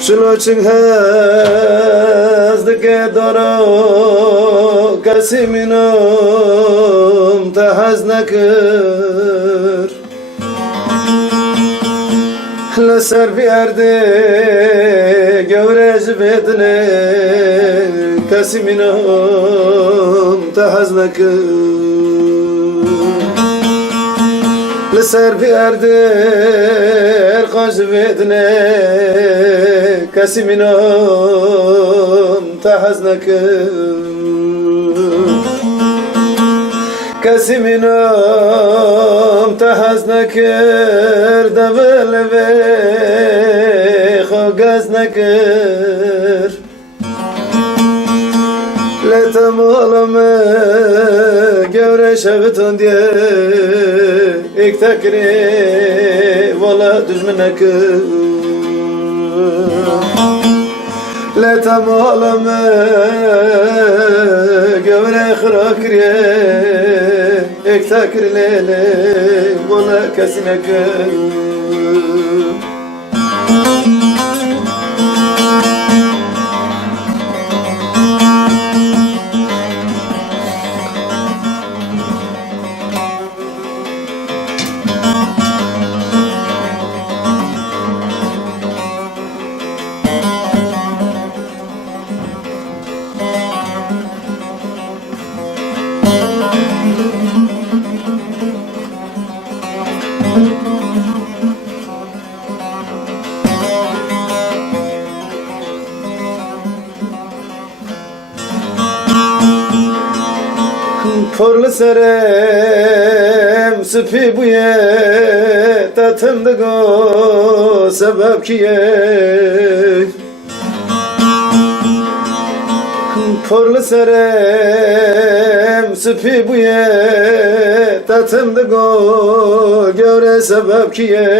شلوچن هزد که دارا کسی منم تحز نکر لسر بیارده گورج بدنه کسی منم تحز نکر لسر بیارده ارقاج بدنه کسی منم تحز نکر کسی منم تحز نکر دبل به خوگز نکر لتمالم گوره شبتون دیه ایک تکری والا دجمن نکر لتمالم گوره خراکریه ایک تکری لیلی والا کسی نکر Porlu serem sıfi buye tatımda go sebep kiye Porlu serem sıfi buye tatımda go göre sebep kiye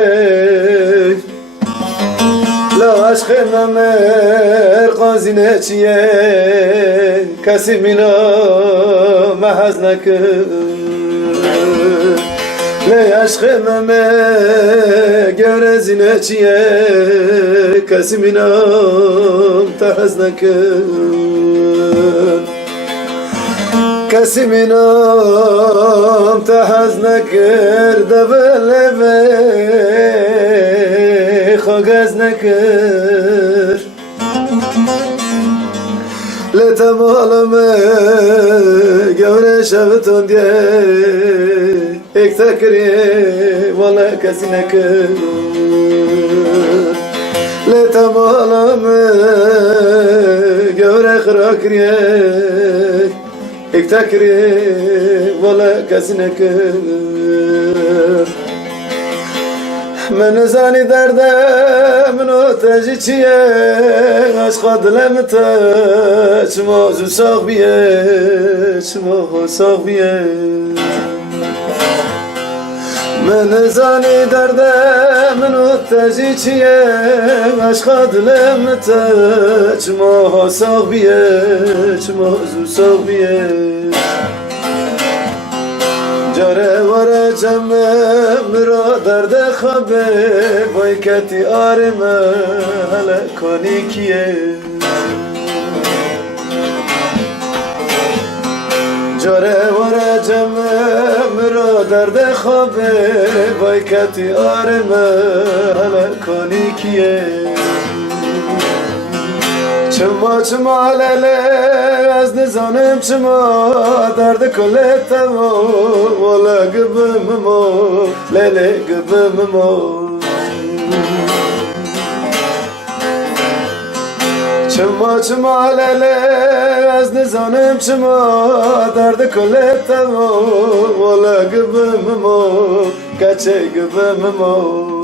La aşkına mer qazine çiye kasimina محز نکر لی عشقم گرزینه چیه کسی منم تحز نکر کسی منم تحز نکر دبل به خوگز نکر لتمالم گوره شبتون دیه ایک تکریه والا کسی نکر لتمالم گوره خراکریه ایک تکریه والا کسی نکر من زانی درده منو تجی چیه عشقا دلم تا چما زو ساق بیه چما ساق بیه من زانی درده منو تجی چیه عشقا دلم تا چما ساق بیه چما زو ساق بیه جاره واره جمع مرا درد خوابه بای کتی آرمه هله کنی کیه جاره واره جمع مرا درد خوابه بای کتی آرمه هله کنی کیه چما علاله از نزانم چما درد کلتم والا گبم مو لیلی گبم مو چما علاله از نزانم چما درد کلتم والا گبم مو کچه گبم مو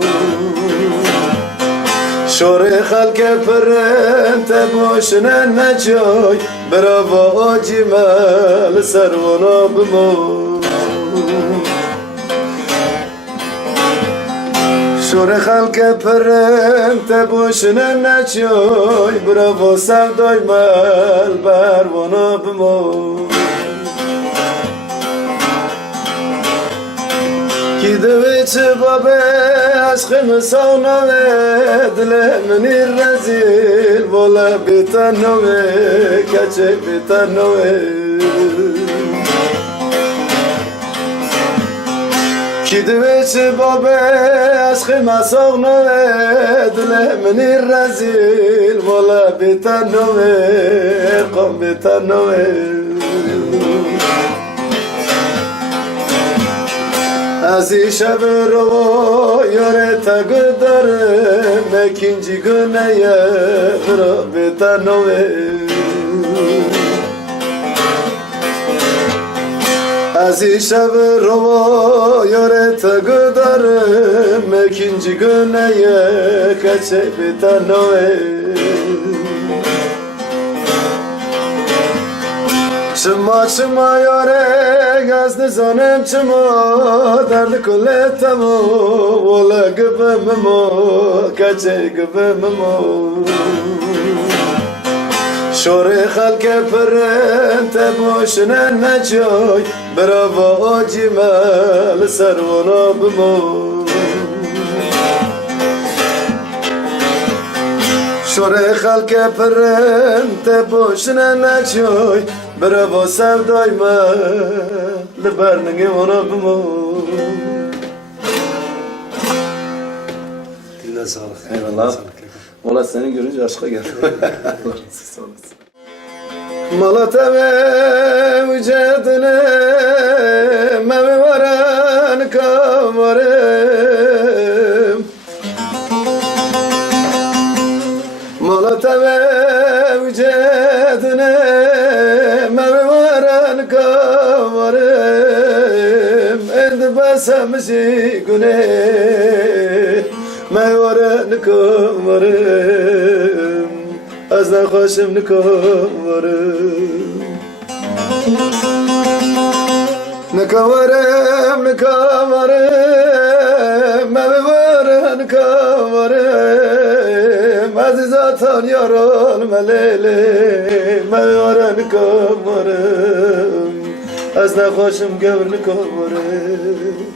شور خلق پرنت باشنن نجای برا آجی مل سروانا بمو شور خلق پرنت باشنن نجای برا سودای مل بروانا بمو کی دویچ بابه عشقم سونوه دل منی رزیل والا بیتنوه کچه بیتنوه کی دویچ بابه عشقم سونوه دل منی رزیل والا بیتنوه قم بیتنوه از این شب رو یاره تگ دارم اکنجی گنه را بیتنوه از این شب رو یاره تگ دارم اکنجی گنه کچه بیتنوه شما یاره گز نزانم چما درد کلتم والا گبم ما کچه گبم ما شور خلق پرنت باشنه نجای براوا آجی مل سروانا بما شور خلق پرنت باشنه نجای برا سودای من لبرنگی وانا بمو Diline sağlık. Eyvallah. Valla seni görünce aşka geldim. Malata ve vücudine mevi varan kavarım Malata ve vücudine mevi varan kavarım Ed basamışı güne mevi varan kavarım Az da hoşum nikavarım Nikavarım mevi varan kavarım Aziz atan yarın melele mevi varan kavarım Az da hoşum gavr nikavarım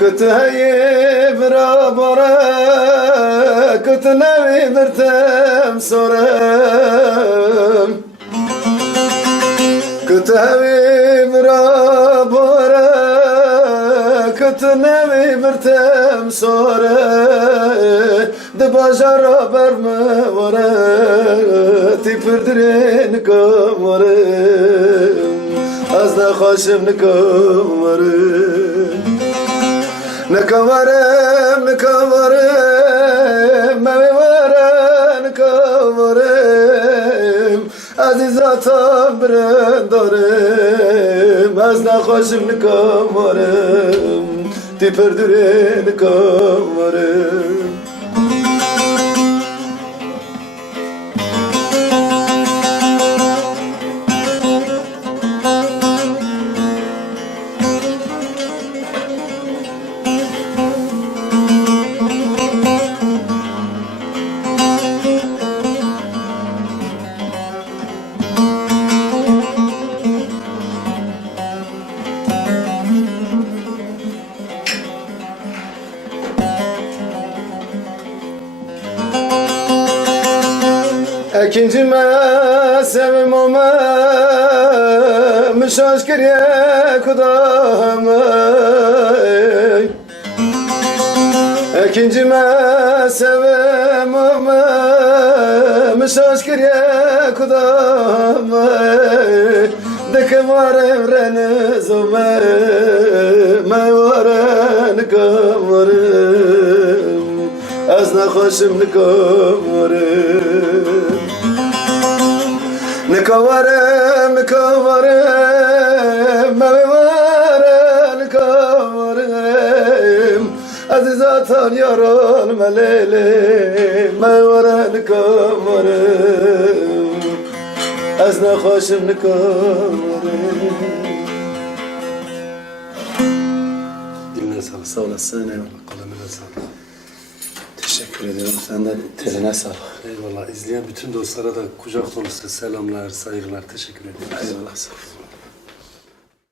كتهي برابرة كتناوي مرتم صورم كتهي برابرة كتناوي مرتم صورم دباجر برمى ورا تفردرين كمرم أزنا خاشم نكمرم نکوارم ممی وارم نکوارم عزیزاتم برند دارم از نخوشم نکوارم تی پردوره نکوارم اکنجی مسیم اومه مشاش کریه کدامه اکنجی مسیم اومه مشاش كريا كدام دكمارم رنزوم ما ورن كمرم از نخوشم نکوارم نکوارم ما ورن كمرم عزیزاتان یاران ملیلی ما ورن کمرم از نخوشم نکمرم. Diline sağlık. Sağ olasın. Kalemine sağlık. Teşekkür ederim. Sen de teline sağlık. Eyvallah. İzleyen bütün dostlara da kucak dolusu selamlar, saygılar. Teşekkür ederim. Eyvallah sağ ol.